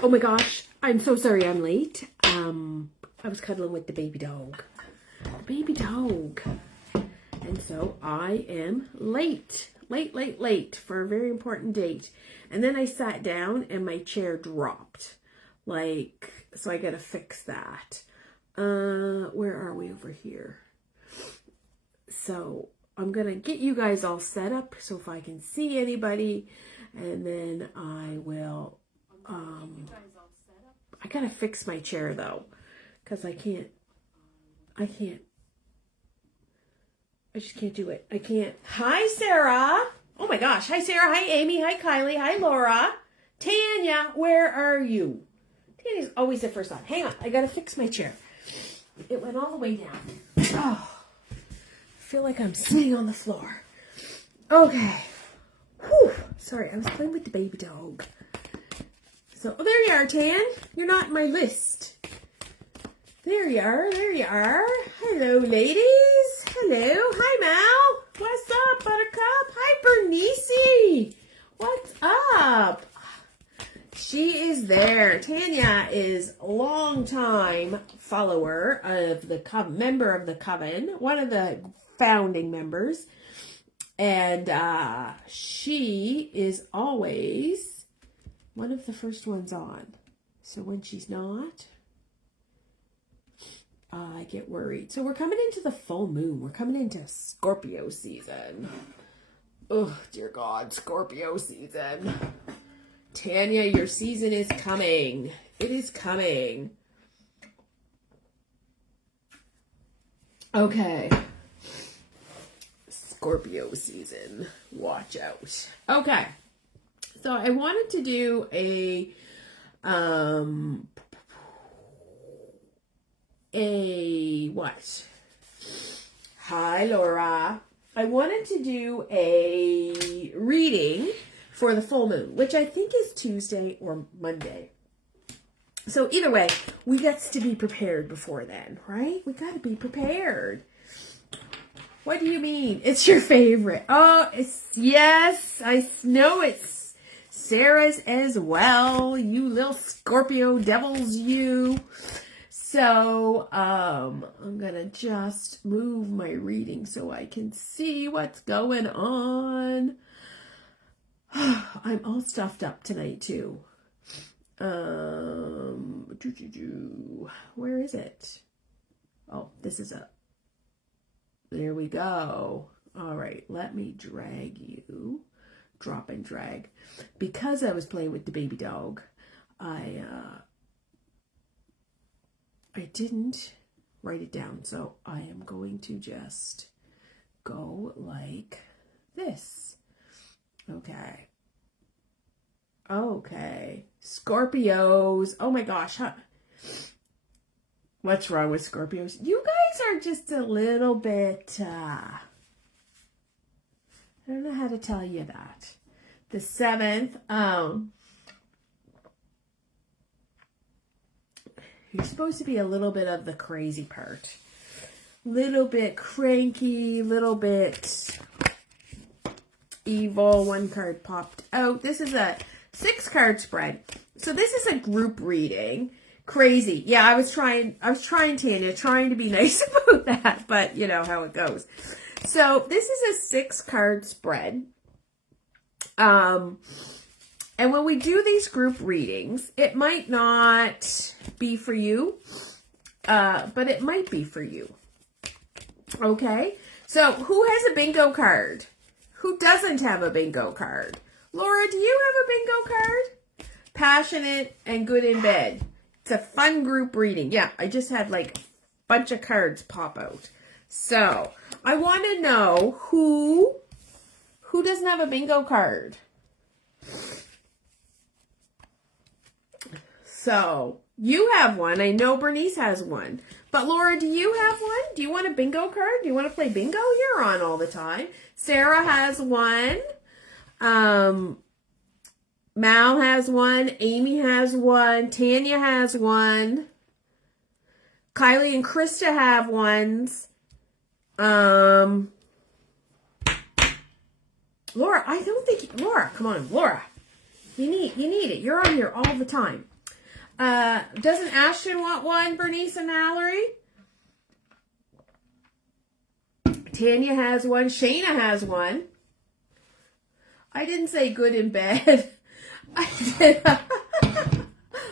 Oh my gosh, I'm so sorry I'm late. I was cuddling with the baby dog. And so I am late for a very important date. And then I sat down and my chair dropped. So I gotta fix that. Where are we over here? So I'm gonna get you guys all set up so if I can see anybody, and then I will, I gotta fix my chair though, because I just can't do it. I can't. Hi, Sarah. Oh my gosh. Hi, Sarah. Hi, Amy. Hi, Kylie. Hi, Laura. Tanya, where are you? Tanya's always the first on. Hang on. I gotta fix my chair. It went all the way down. Oh, I feel like I'm sitting on the floor. Okay. Whew. Sorry, I was playing with the baby dog. So, oh, there you are, Tan. You're not in my list. There you are. Hello, ladies. Hello. Hi, Mal. What's up, Buttercup? Hi, Bernice. What's up? She is there. Tanya is a long-time follower of the member of the Coven, one of the founding members. And she is always one of the first ones on. So when she's not, I get worried. So we're coming into the full moon. We're coming into Scorpio season. Oh, dear God, Scorpio season. Tanya, your season is coming. It is coming. Okay. Scorpio season. Watch out. Okay. So I wanted to do a what? Hi, Laura. I wanted to do a reading for the full moon, which I think is Tuesday or Monday. So either way, we got to be prepared before then, right? We got to be prepared. What do you mean? It's your favorite. Oh, yes, I know it's Sarah's as well. You little Scorpio devils, you. So, I'm gonna just move my reading so I can see what's going on. I'm all stuffed up tonight too. Where is it? Oh, this is it. There we go. All right, let me drag you. Drop and drag. Because I was playing with the baby dog, I didn't write it down, so I am going to just go like this. Okay. Scorpios. Oh my gosh. Huh? What's wrong with Scorpios? You guys are just a little bit, I don't know how to tell you that. The 7th, you're supposed to be a little bit of the crazy part. Little bit cranky, little bit evil. One card popped out. This is a 6-card spread. So this is a group reading. Crazy. Yeah, I was trying, Tanya, trying to be nice about that, but you know how it goes. So this is a 6-card spread. And when we do these group readings, it might not be for you, but it might be for you. Okay? So who has a bingo card? Who doesn't have a bingo card? Laura, do you have a bingo card? Passionate and good in bed. It's a fun group reading. Yeah, I just had like a bunch of cards pop out. So I want to know who doesn't have a bingo card. So you have one. I know Bernice has one. But Laura, do you have one? Do you want a bingo card? Do you want to play bingo? You're on all the time. Sarah has one. Mal has one. Amy has one. Tanya has one. Kylie and Krista have ones. Laura, I don't think... Laura, come on. Laura, you need it. You're on here all the time. Doesn't Ashton want one, Bernice and Mallory? Tanya has one. Shayna has one. I didn't say good and bad. I did.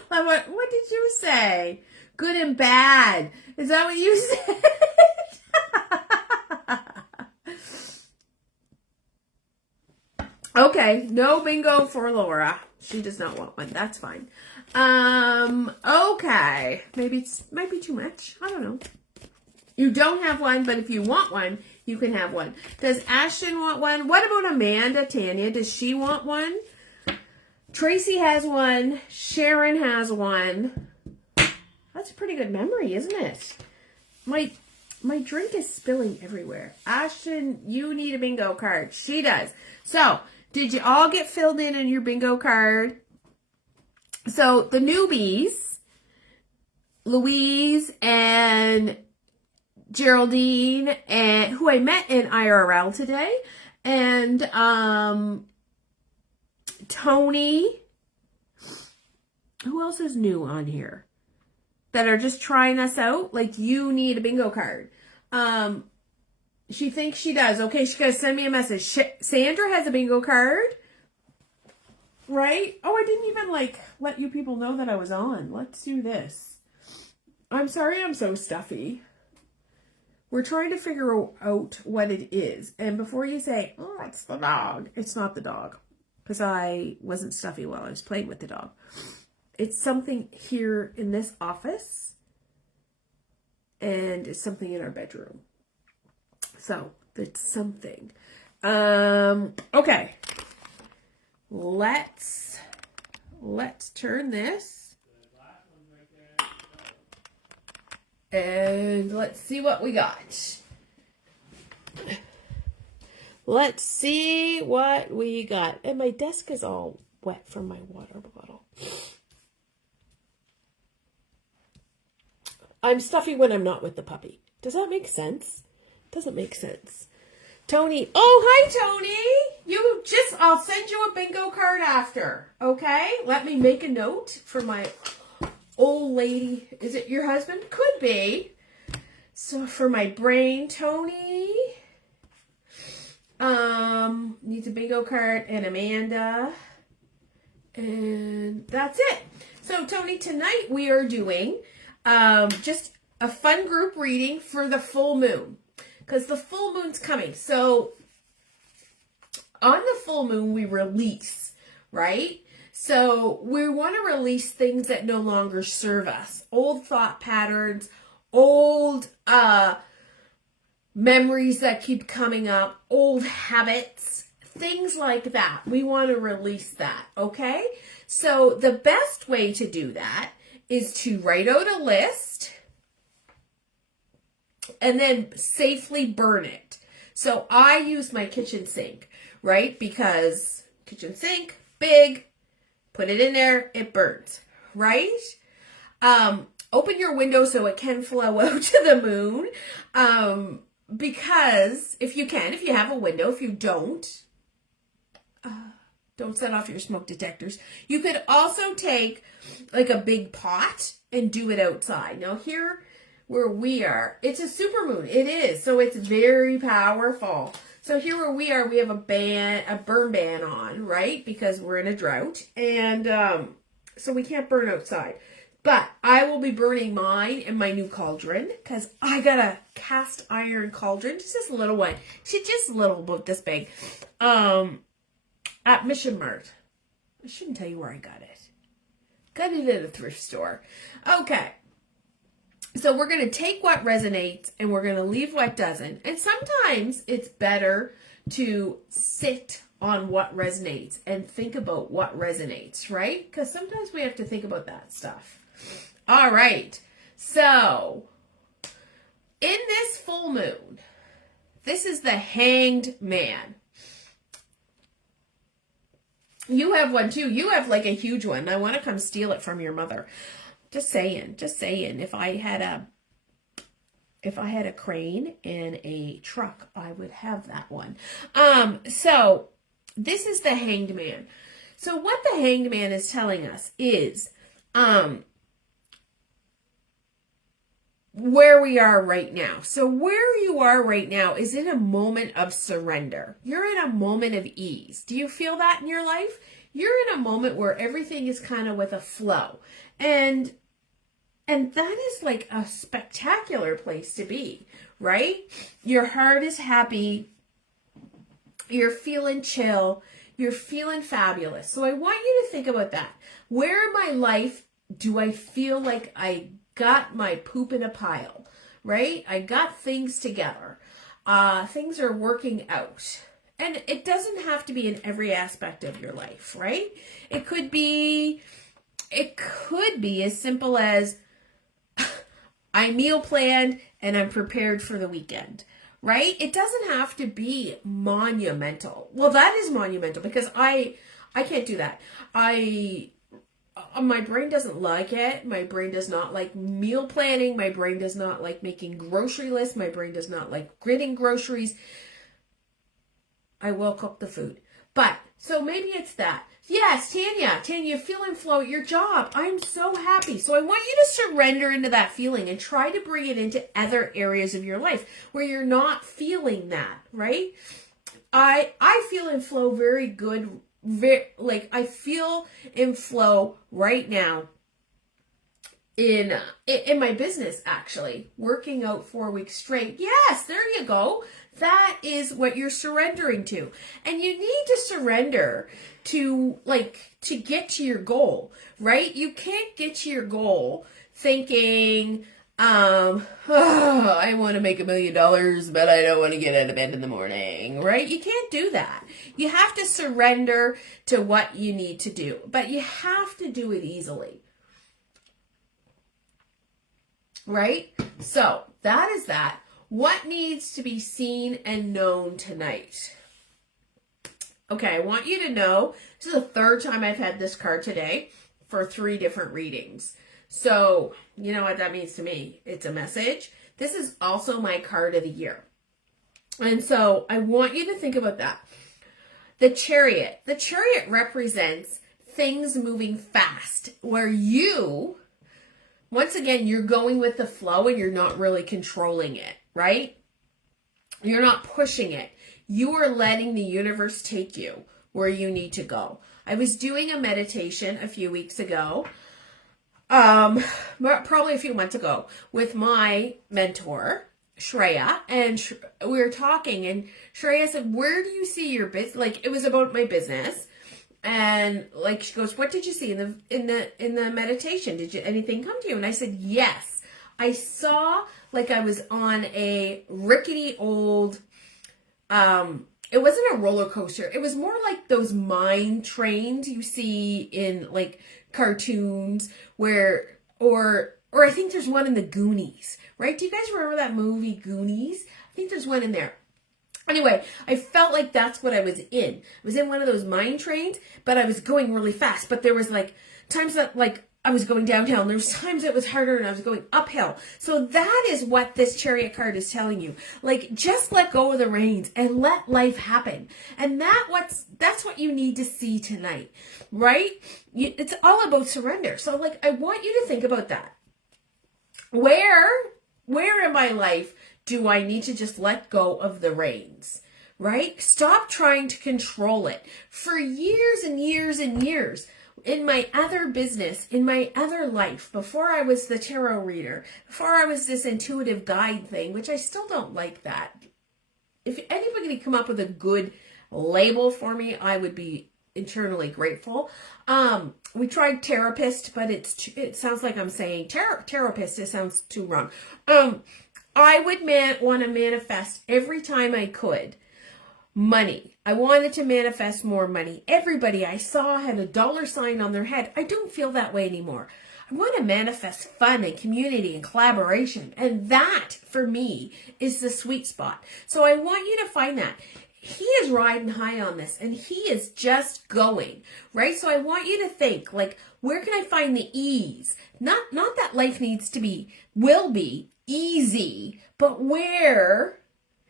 What did you say? Good and bad. Is that what you said? Okay, no bingo for Laura. She does not want one. That's fine. Okay. Maybe it might be too much. I don't know. You don't have one, but if you want one, you can have one. Does Ashton want one? What about Amanda, Tanya? Does she want one? Tracy has one. Sharon has one. That's a pretty good memory, isn't it? My drink is spilling everywhere. Ashton, you need a bingo card. She does. So, did you all get filled in your bingo card? So, the newbies, Louise and Geraldine, and who I met in IRL today, and Tony. Who else is new on here that are just trying us out? Like, you need a bingo card. She thinks she does. Okay, she's gonna send me a message. Sandra has a bingo card, right? Oh, I didn't even let you people know that I was on. Let's do this. I'm sorry, I'm so stuffy. We're trying to figure out what it is. And before you say, oh, it's the dog. It's not the dog. Because I wasn't stuffy while I was playing with the dog. It's something here in this office. And it's something in our bedroom. So, it's something. Okay. Let's turn this. And let's see what we got. Let's see what we got. And my desk is all wet from my water bottle. I'm stuffy when I'm not with the puppy. Does that make sense? Doesn't make sense. Tony. Oh, hi, Tony. I'll send you a bingo card after. Okay? Let me make a note for my old lady. Is it your husband? Could be. So for my brain, Tony needs a bingo card, and Amanda, and that's it. So Tony, tonight we are doing just a fun group reading for the full moon, because the full moon's coming. So on the full moon we release, right? So we want to release things that no longer serve us. Old thought patterns, old memories that keep coming up, old habits, things like that. We want to release that, okay? So the best way to do that is to write out a list and then safely burn it. So I use my kitchen sink, right? Because kitchen sink, big, put it in there, it burns, right? Open your window so it can flow out to the moon. Because if you have a window, if you don't set off your smoke detectors. You could also take like a big pot and do it outside. Now here where we are, it's a supermoon. It is. So it's very powerful. So here where we are, we have a burn ban on, right? Because we're in a drought. And so we can't burn outside. But I will be burning mine in my new cauldron because I got a cast iron cauldron. Just this little one. She's just a little, about this big. At Mission Mart. I shouldn't tell you where I got it. Got it at a thrift store. Okay. So we're going to take what resonates and we're going to leave what doesn't. And sometimes it's better to sit on what resonates and think about what resonates, right? Because sometimes we have to think about that stuff. All right. So in this full moon, this is the Hanged Man. You have one too. You have like a huge one. I want to come steal it from your mother. Just saying. If I had a crane and a truck, I would have that one. So this is the Hanged Man. So what the Hanged Man is telling us is, where we are right now. So where you are right now is in a moment of surrender. You're in a moment of ease. Do you feel that in your life? You're in a moment where everything is kind of with a flow. And that is like a spectacular place to be, right? Your heart is happy. You're feeling chill. You're feeling fabulous. So I want you to think about that. Where in my life do I feel like I got my poop in a pile, right? I got things together. Things are working out. And it doesn't have to be in every aspect of your life, right? It could be as simple as I meal planned and I'm prepared for the weekend, right? It doesn't have to be monumental. Well, that is monumental because I can't do that. My brain doesn't like it. My brain does not like meal planning. My brain does not like making grocery lists. My brain does not like gridding groceries. I will cook the food. But, so maybe it's that. Yes, Tanya, feeling flow at your job. I'm so happy. So I want you to surrender into that feeling and try to bring it into other areas of your life where you're not feeling that, right? I feel in flow very good. I feel in flow right now in my business, actually, working out 4 weeks straight. Yes, there you go. That is what you're surrendering to. And you need to surrender to get to your goal, right? You can't get to your goal thinking, I want to make $1 million, but I don't want to get out of bed in the morning, right? You can't do that. You have to surrender to what you need to do, but you have to do it easily, right? So that is that. What needs to be seen and known tonight? Okay, I want you to know, this is the third time I've had this card today for 3 different readings. So, you know what that means to me. It's a message. This is also my card of the year. And so I want you to think about that. The Chariot. The Chariot represents things moving fast, where you, once again, you're going with the flow and you're not really controlling it, right? You're not pushing it. You are letting the universe take you where you need to go. I was doing a meditation a few weeks ago, probably a few months ago, with my mentor, Shreya, and we were talking, and Shreya said, where do you see your business? Like, it was about my business. And like, she goes, what did you see in the meditation? Did anything come to you? And I said, yes. I saw, like, I was on a rickety old, it wasn't a roller coaster. It was more like those mine trains you see in like cartoons where, or I think there's one in the Goonies, right? Do you guys remember that movie Goonies? I think there's one in there. Anyway, I felt like that's what I was in. I was in one of those mine trains, but I was going really fast. But there was like times that like I was going downhill, and there was times it was harder and I was going uphill. So that is what this Chariot card is telling you. Like, just let go of the reins and let life happen. And that's what you need to see tonight, right? It's all about surrender. So like, I want you to think about that. Where in my life do I need to just let go of the reins, right? Stop trying to control it. For years and years and years, in my other business, in my other life, before I was the tarot reader, before I was this intuitive guide thing, which I still don't like that. If anybody could come up with a good label for me, I would be internally grateful. We tried therapist, but it sounds like I'm saying therapist. It sounds too wrong. I would want to manifest every time I could money. I wanted to manifest more money. Everybody I saw had a $ on their head. I don't feel that way anymore. I want to manifest fun and community and collaboration. And that, for me, is the sweet spot. So I want you to find that. He is riding high on this, and he is just going, right? So I want you to think, like, where can I find the ease? Not that life will be easy, but where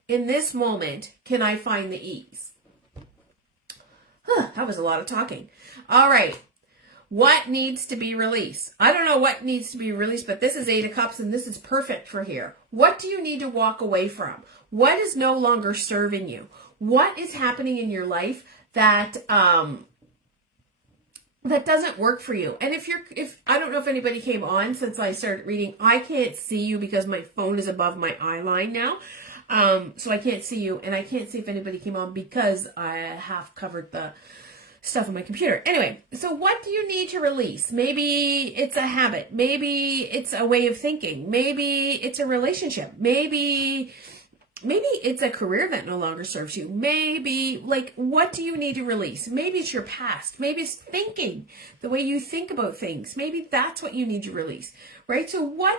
in this moment can I find the ease? That was a lot of talking. All right. What needs to be released? I don't know what needs to be released, but this is 8 of Cups and this is perfect for here. What do you need to walk away from? What is no longer serving you? What is happening in your life that that doesn't work for you? And if I don't know if anybody came on since I started reading, I can't see you because my phone is above my eye line now. So I can't see you, and I can't see if anybody came on because I half covered the stuff on my computer. Anyway, so what do you need to release? Maybe it's a habit. Maybe it's a way of thinking. Maybe it's a relationship. Maybe it's a career that no longer serves you. Maybe, like, what do you need to release? Maybe it's your past. Maybe it's thinking, the way you think about things. Maybe that's what you need to release, right? So what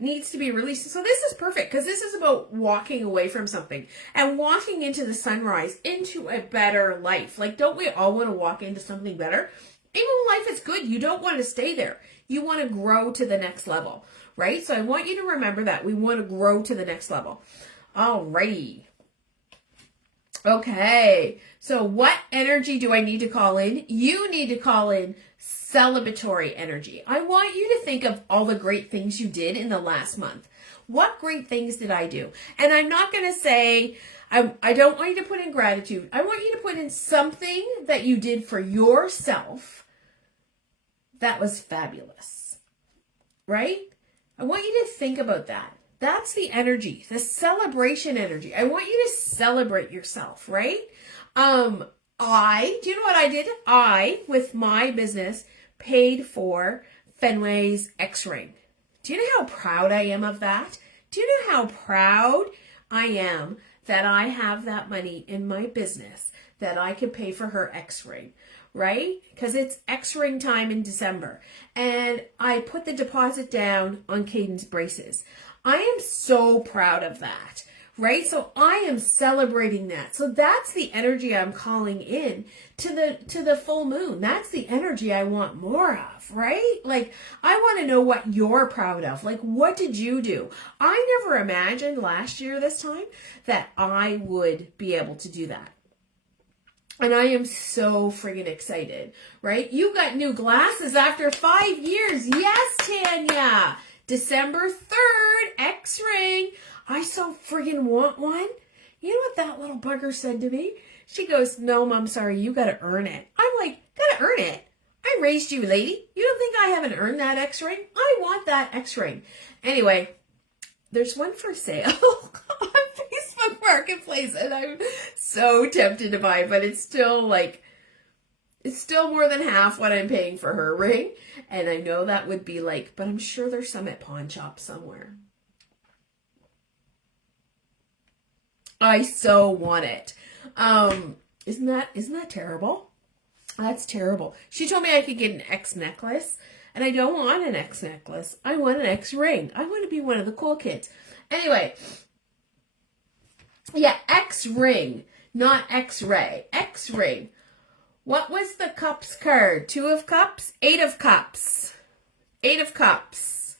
needs to be released? So this is perfect because this is about walking away from something and walking into the sunrise, into a better life. Like, don't we all want to walk into something better? Even when life is good, you don't want to stay there. You want to grow to the next level, right? So I want you to remember that we want to grow to the next level. Alrighty. Okay. So what energy do I need to call in? You need to call in celebratory energy. I want you to think of all the great things you did in the last month. What great things did I do? And I'm not going to say, I don't want you to put in gratitude. I want you to put in something that you did for yourself that was fabulous, right? I want you to think about that. That's the energy, the celebration energy. I want you to celebrate yourself, right? Do you know what I did? I, with my business, paid for Fenway's X-Ring. Do you know how proud I am of that? Do you know how proud I am that I have that money in my business that I can pay for her X-Ring, right? Because it's X-Ring time in December. And I put the deposit down on Cadence braces. I am so proud of that, right? So I am celebrating that. So that's the energy I'm calling in to the full moon. That's the energy I want more of, right? Like, I want to know what you're proud of. Like, what did you do? I never imagined last year this time that I would be able to do that. And I am so friggin' excited, right? You got new glasses after 5 years. Yes, Tanya. December 3rd, X-Ring. I so friggin' want one. You know what that little bugger said to me? She goes, no, Mom, sorry, you gotta earn it. I'm like, gotta earn it? I raised you, lady. You don't think I haven't earned that X-Ring? I want that X-Ring. Anyway, there's one for sale on Facebook Marketplace, and I'm so tempted to buy it, but it's still more than half what I'm paying for her ring. And I know that would be like, but I'm sure there's some at pawn shop somewhere. I so want it. Isn't that terrible? That's terrible. She told me I could get an X necklace, and I don't want an X necklace. I want an X ring. I want to be one of the cool kids. Anyway, yeah, X ring, not X-ray. X ring. What was the cups card? 2 of cups? 8 of cups. 8 of cups.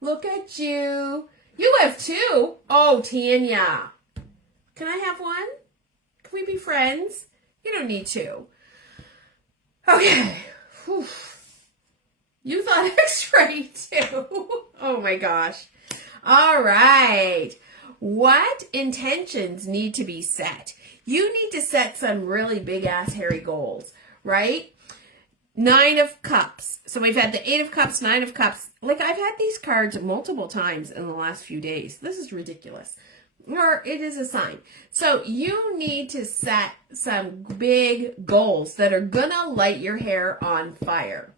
Look at you. You have 2. Oh, Tanya. Can I have one? Can we be friends? You don't need 2. Okay. Whew. You thought X-ray too. Oh my gosh. All right. What intentions need to be set? You need to set some really big ass hairy goals, right? 9 of Cups. So we've had the 8 of Cups, 9 of Cups. Like, I've had these cards multiple times in the last few days. This is ridiculous. Or it is a sign. So you need to set some big goals that are gonna light your hair on fire.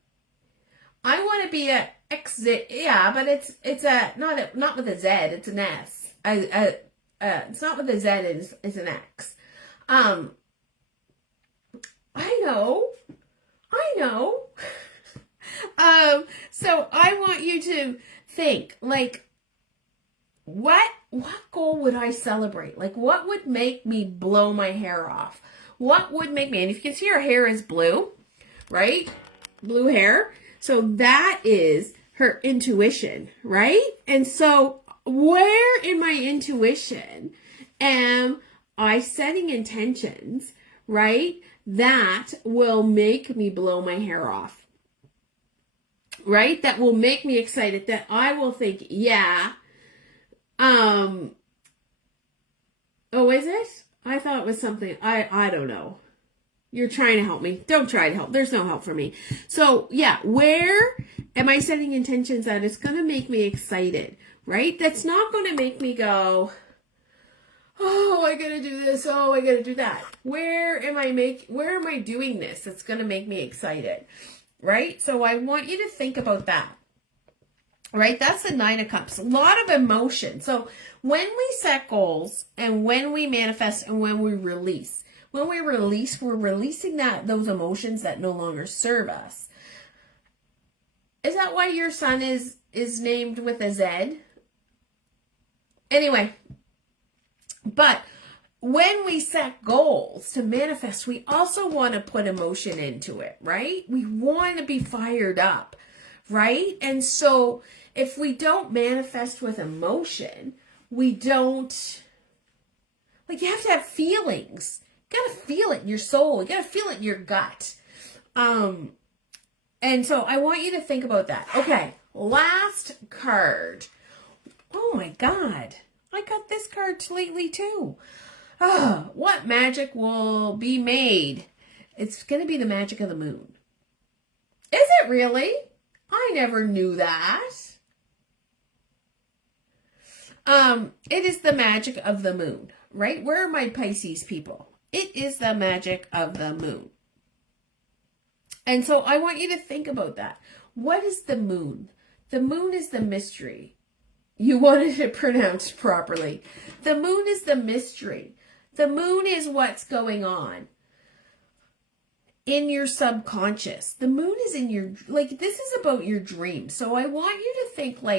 I want to be a X, yeah, but it's a not with a Z, it's an S. It's not with a Z, it's an X. I know. So I want you to think, like, what goal would I celebrate? Like, what would make me blow my hair off? What would make me, and if you can see her hair is blue, right? Blue hair. So that is her intuition, right? And so where in my intuition am I setting intentions, right, that will make me blow my hair off. Right? That will make me excited, that I will think, yeah. Oh, is it? I thought it was something, I don't know. You're trying to help me. Don't try to help. There's no help for me. So yeah, where am I setting intentions that it's going to make me excited, right? That's not going to make me go, oh, I got to do this. Oh, I got to do that. Where am I doing this that's going to make me excited, right? So I want you to think about that, right? That's the Nine of Cups. A lot of emotion. So when we set goals and when we manifest and when we release, we're releasing those emotions that no longer serve us. Is that why your son is named with a Z? Anyway, but when we set goals to manifest, we also want to put emotion into it, right? We want to be fired up, right? And so if we don't manifest with emotion, we don't, like, you have to have feelings. You gotta feel it in your soul. You gotta feel it in your gut. And so I want you to think about that. Okay, last card. Oh my God. I got this card lately too. Oh, what magic will be made? It's gonna be the magic of the moon. Is it really? I never knew that. It is the magic of the moon, right? Where are my Pisces people? It is the magic of the moon. And so I want you to think about that. What is the moon? The moon is the mystery. You wanted it pronounced properly. The moon is the mystery. The moon is what's going on in your subconscious. The moon is in your, like, this is about your dreams. So I want you to think,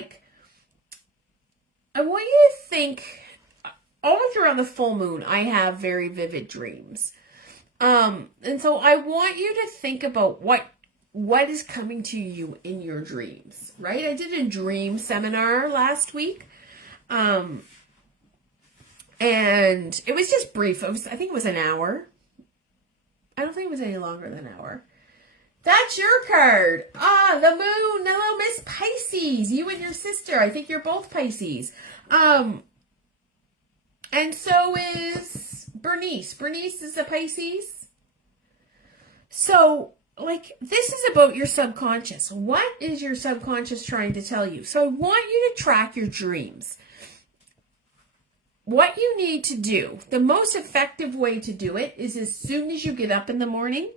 always around the full moon, I have very vivid dreams. And so I want you to think about what is coming to you in your dreams, right? I did a dream seminar last week. And it was just brief. I think it was an hour. I don't think it was any longer than an hour. That's your card. Ah, the moon. Hello, Miss Pisces. You and your sister. I think you're both Pisces. And so is Bernice. Bernice is a Pisces. So, like, this is about your subconscious. What is your subconscious trying to tell you? So I want you to track your dreams. What you need to do, the most effective way to do it is as soon as you get up in the morning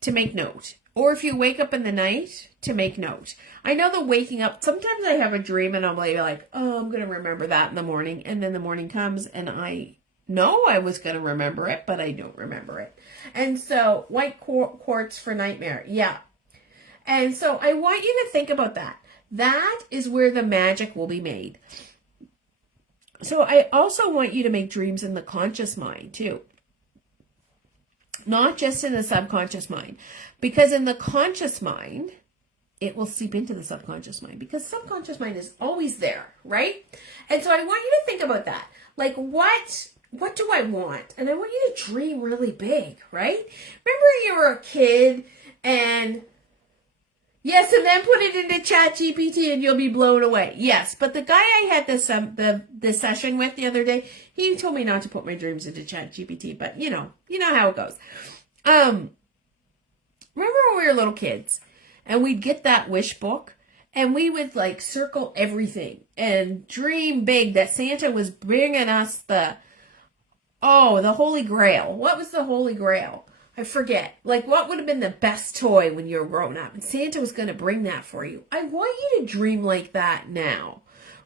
to make note. Or if you wake up in the night, to make note. I know the waking up, sometimes I have a dream and I'm like, oh, I'm going to remember that in the morning. And then the morning comes and I know I was going to remember it, but I don't remember it. And so white quartz for nightmare. Yeah. And so I want you to think about that. That is where the magic will be made. So I also want you to make dreams in the conscious mind too. Not just in the subconscious mind. Because in the conscious mind, it will seep into the subconscious mind. Because subconscious mind is always there, right? And so I want you to think about that. Like, what do I want? And I want you to dream really big, right? Remember you were a kid and... Yes, and then put it into ChatGPT and you'll be blown away. Yes, but the guy I had this session with the other day, he told me not to put my dreams into ChatGPT, but you know how it goes. Remember when we were little kids and we'd get that wish book and we would like circle everything and dream big that Santa was bringing us the Holy Grail. What was the Holy Grail? I forget. Like, what would have been the best toy when you were growing up? And Santa was going to bring that for you. I want you to dream like that now,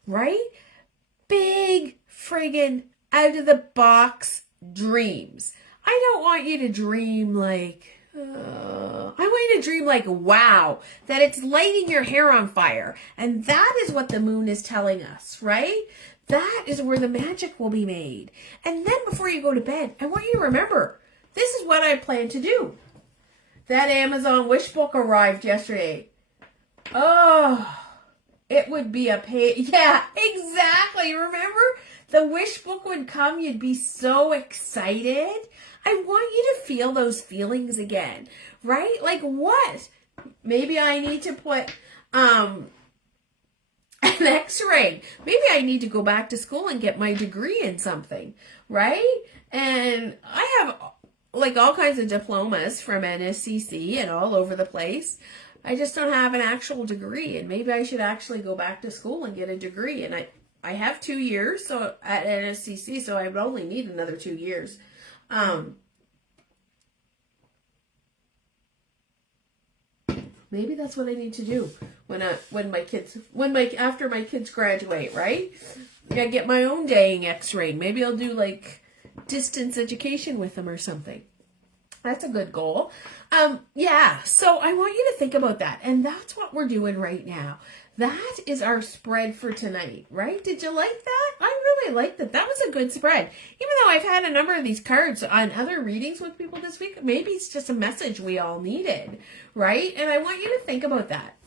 right? Big, friggin' out-of-the-box dreams. I don't want you to dream like... I want you to dream like, wow, that it's lighting your hair on fire. And that is what the moon is telling us, right? That is where the magic will be made. And then before you go to bed, I want you to remember... This is what I plan to do. That Amazon wish book arrived yesterday. Oh, it would be a pay. Yeah, exactly. Remember? the wish book would come, you'd be so excited. I want you to feel those feelings again, right? Like what? Maybe I need to put an x-ray. Maybe I need to go back to school and get my degree in something, right? And I have like all kinds of diplomas from NSCC and all over the place. I just don't have an actual degree, and maybe I should actually go back to school and get a degree. And I have 2 years so at NSCC, so I would only need another 2 years. Maybe that's what I need to do after my kids graduate, right? I get my own dang x-ray. Maybe I'll do like distance education with them or something. That's a good goal. Yeah, so I want you to think about that. And that's what we're doing right now. That is our spread for tonight, right? Did you like that? I really liked it. That was a good spread. Even though I've had a number of these cards on other readings with people this week, maybe it's just a message we all needed, right? And I want you to think about that.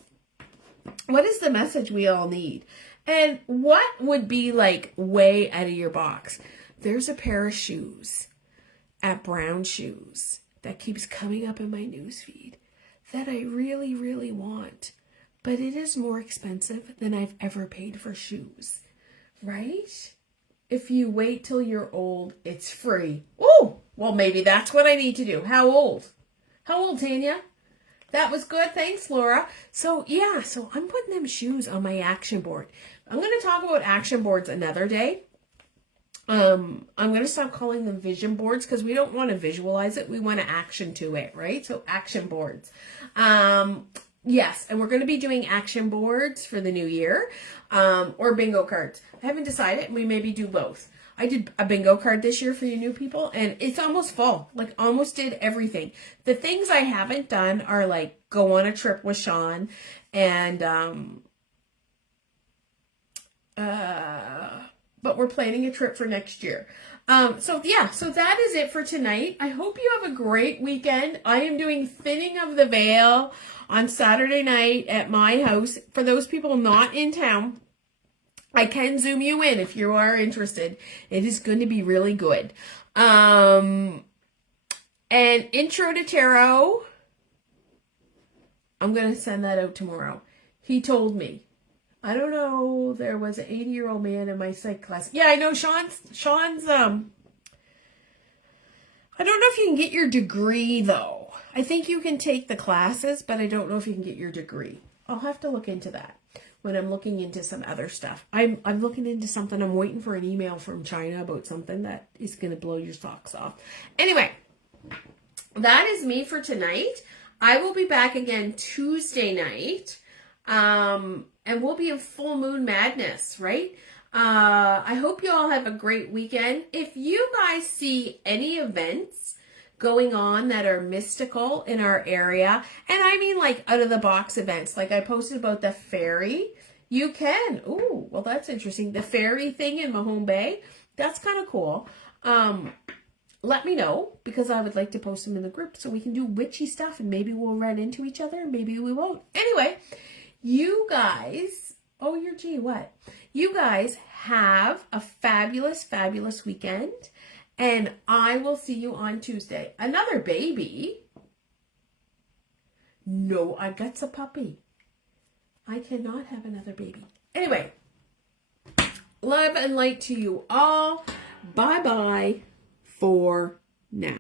What is the message we all need? And what would be like way out of your box? There's a pair of shoes at Brown Shoes that keeps coming up in my newsfeed that I really, really want. But it is more expensive than I've ever paid for shoes, right? If you wait till you're old, it's free. Oh, well, maybe that's what I need to do. How old? How old, Tanya? That was good. Thanks, Laura. So, yeah, so I'm putting them shoes on my action board. I'm going to talk about action boards another day. I'm going to stop calling them vision boards because we don't want to visualize it. We want to action to it, right? So action boards. Yes, and we're going to be doing action boards for the new year, or bingo cards. I haven't decided. We maybe do both. I did a bingo card this year for you new people, and it's almost full. Like, almost did everything. The things I haven't done are, like, go on a trip with Sean, and, but we're planning a trip for next year. So that is it for tonight. I hope you have a great weekend. I am doing Thinning of the Veil on Saturday night at my house. For those people not in town, I can Zoom you in if you are interested. It is going to be really good. And Intro to Tarot, I'm going to send that out tomorrow. He told me. I don't know, there was an 80-year-old man in my psych class. Yeah, I know Sean's, I don't know if you can get your degree, though. I think you can take the classes, but I don't know if you can get your degree. I'll have to look into that when I'm looking into some other stuff. I'm looking into something. I'm waiting for an email from China about something that is going to blow your socks off. Anyway, that is me for tonight. I will be back again Tuesday night. And we'll be in full moon madness, right? I hope you all have a great weekend. If you guys see any events going on that are mystical in our area, and I mean like out of the box events, like I posted about the fairy, you can. Ooh, well, that's interesting. The fairy thing in Mahone Bay, that's kind of cool. Let me know, because I would like to post them in the group so we can do witchy stuff, and maybe we'll run into each other, and maybe we won't. Anyway, you guys, what? You guys have a fabulous, fabulous weekend, and I will see you on Tuesday. Another baby? No, I got a puppy. I cannot have another baby. Anyway, love and light to you all. Bye-bye for now.